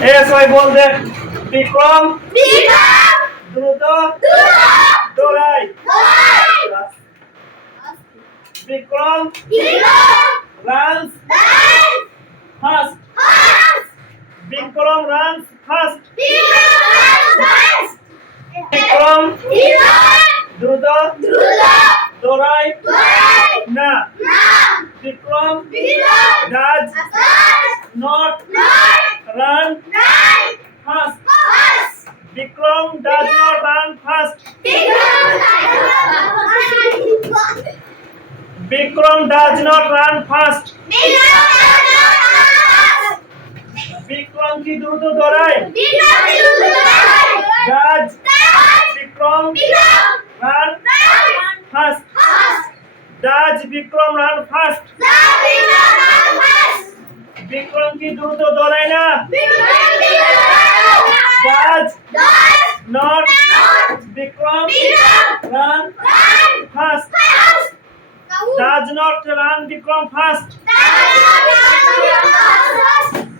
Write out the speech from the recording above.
সবাই বল দেখ। বিক্রম দ্রুত দৌড়ায়। Vikram runs fast. Vikram runs fast. Vikram দ্রুত দৌড়ায় না। Vikram does not run fast. Vikram does not run fast. Vikram does not run fast. Vikram কি দ্রুত দৌড়ায়? does Vikram run fast. does Vikram run fast. Vikram কি দ্রুত দৌড়ায় না? does not Vikram run fast. does not run Vikram fast.